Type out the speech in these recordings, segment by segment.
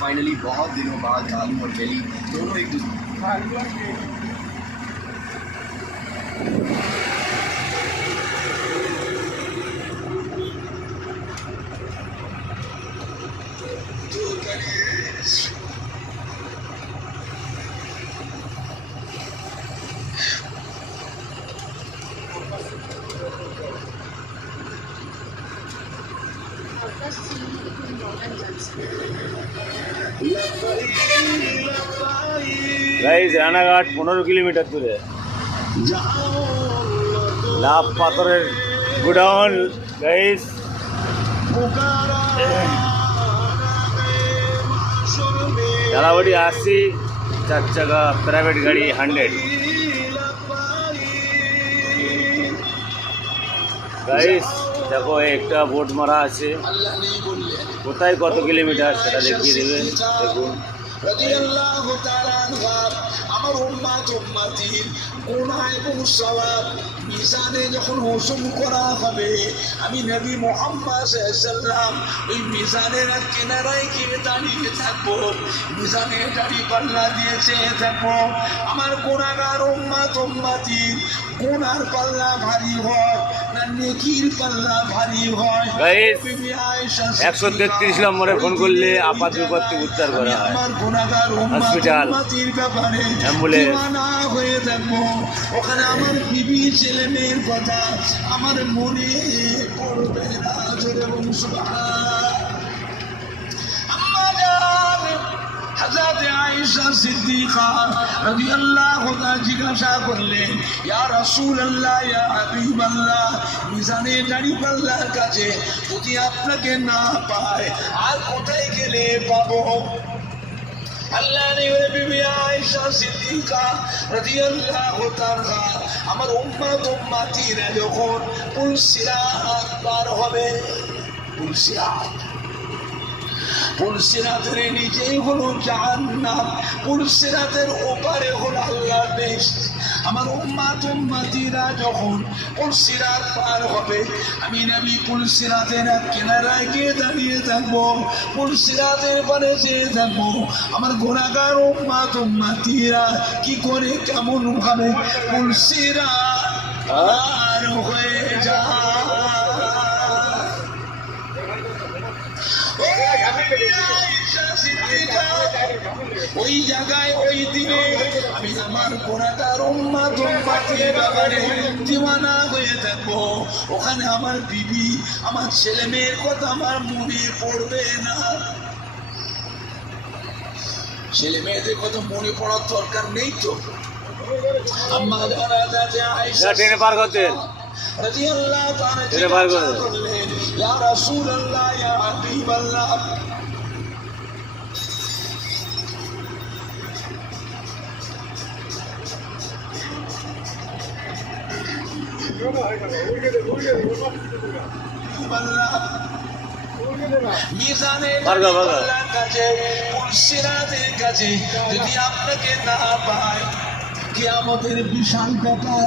Finally बहुत दिनों बाद आलू और जेली दोनों एक दूसरे গাইস রানাঘাট 15 কিলোমিটার দূরে লাভ পাথরের গোডাউন গাইস ঝালাবাড়ি আসছি 4 চাকা প্রাইভেট গাড়ি 100 গাইস দেখো একটা বোর্ড মারা আছে কোথায় কত কিলোমিটার সেটা দেখিয়ে দেবেন দেখুন রাদিয়াল্লাহু তাআলা আনহা আমার উম্মাত উম্মতির গুনাহ এবং সওয়াব মিজানে যখন ওজন করা হবে আমি নবী মুহাম্মদ সাল্লাল্লাহু আলাইহি ওয়াসাল্লাম ওই মিজানের কিনারায় গিয়ে দাঁড়িয়ে থাকবো মিজানে দাঁড়িয়ে পাল্লা দিয়েছে থাকবো আমার গুনাহগার উম্মাত উম্মতির গুনার পাল্লা ভারী হয় না নেকির পাল্লা ভারী হয় গাইস 133 নম্বরে ফোন করলে আপাত বিপদ থেকে উদ্ধার করা হয় হসপিটাল অ্যাম্বুলেন্স হয়ে থাকবো ওখানে আমার বিবি ছেলে মেয়ের কথা আমার মনে পড়বে না জোরে বলুন হযরত আয়েশা সিদ্দিকা রাদিয়াল্লাহু তাআলা জিজ্ঞাসা করলেন ইয়া রাসূলুল্লাহ ইয়া হাবিবাল্লাহ মিজানে দাঁড়িপাল্লার কাছে যদি আপনাকে না পায় আর কোথায় গেলে পাবো আল্লাহ নবী বিবি আয়েশা সিদ্দিকা রাদিয়াল্লাহু তাআলা আমার উম্মত উম্মতিরা যখন পুলসিরাত পার হবে পুলসিরাতের নিচেই হলো জাহান্নাম পুলসিরাতের ওপারে হলো আল্লাহর বেহেশত আমার উম্মত উম্মতিরা যখন পুলসিরাত পার হবে আমি নবী পুলসিরাতের কিনারায় গিয়ে দাঁড়িয়ে থাকবো পুলসিরাতের পারে যেয়ে থাকবো আমার গুনাহগার উম্মত উম্মতিরা কি করে কেমন ভাবে পুলসিরাত পার হয়ে যায় ওই জায়গায় ওই দিনে আমি আমার গুনাহগার উম্মত উম্মতির ব্যাপারে দিওয়ানা হয়ে থাকবো ওখানে আমার বিবি আমার ছেলে মেয়ের কথা আমার মনে পড়বে না ছেলে মেয়েদের কথা মনে পড়ার দরকার নেই তো আম্মা আয়েশা ট্রেনে পার করতেন রাদিয়াল্লাহু তাআলা ট্রেনে পার করতেন ইয়া রাসূলুল্লাহ ইয়া হাবিবাল্লাহ কাছে যদি আপনাকে না পায় কিয়ামতের বিশাল ব্যাপার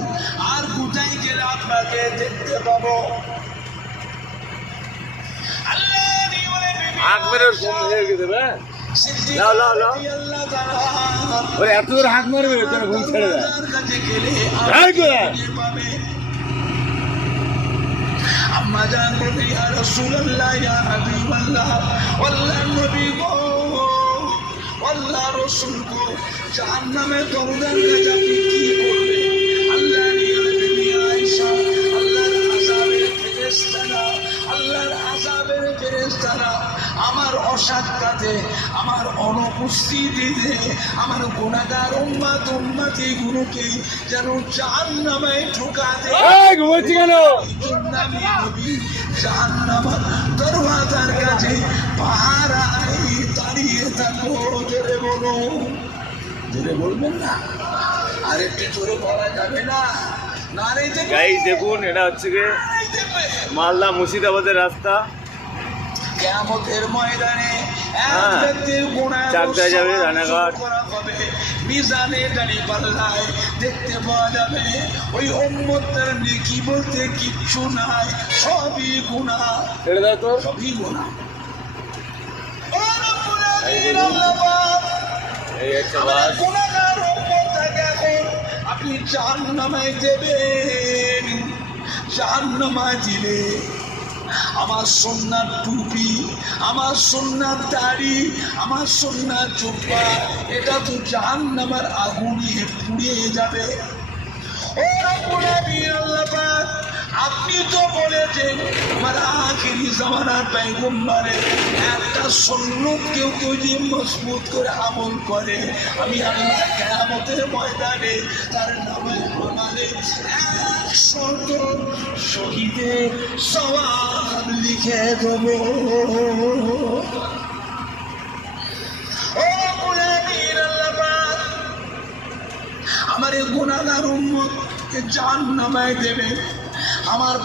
আর কোথায় গেলে আপনাকে দেখতে পাবো এত দূর হাঁক মারবে ঘুম ছেড়ে দেয় আম্মা জান বলে ইয়া রাসূলুল্লাহ ইয়া হাবিবাল্লাহ আল্লাহর নবী গো আল্লাহর রাসূল গো জাহান্নামে দরজার কাছে কি করবে আল্লাহর নবী আয়েশা আল্লাহর আযাবের ফেরেশতারা আমার অসাক্ষাতে আমার অনুপস্থিতিতে আমার গুনাহগার উম্মত উম্মতি গুলোকে যেন জাহান্নামে ঢোকা দেয় এই ঘুমাচ্ছি কেন জাহান্নামের দরওয়াজার কাছে পাহারায় দাঁড়িয়ে থাকো জোরে বলবেন না আর একটু জোরে বলা যাবে না গাইস দেখুন এটা হচ্ছে কি মালদা মুর্শিদাবাদের রাস্তা কিয়ামতের ময়দানে এক ব্যক্তির গুনাহ চাকদা যাবে রানাঘাট মিজানে দাঁড়িপাল্লায় দেখতে পাওয়া যাবে ওই উম্মতের নেকি বলতে কিচ্ছু নাই সবই গুনাহ ছেড়ে দাও তো সবই গুনাহ আল্লাহ পাক এই হচ্ছে আমার বাস। গুনাহগার উম্মতটাকে এখন আপনি জাহান্নামে দেবেন। জাহান্নামে দিলে আমার সুন্নাত টুপি, আমার সুন্নাত দাড়ি, আমার সুন্নাত জুব্বা, এটা তো জাহান্নামের আগুনে পুড়িয়ে যাবে। ও রব্বুল আলামিন আল্লাহ পাক, আপনি তো বলেছেন আমার আখিরি জামানার পয়গম্বরের একটা সুন্নত কেউ যদি মজবুত করে আমল করে, আমি আল্লাহ কিয়ামতের ময়দানে তার নামে আমালে 100 শহীদের সওয়াব লিখে দেব। ও রব্বুল আলামিন আল্লাহ পাক, আমার এই গুনাহগার উম্মতকে জাহান্নামে দেবে। আমার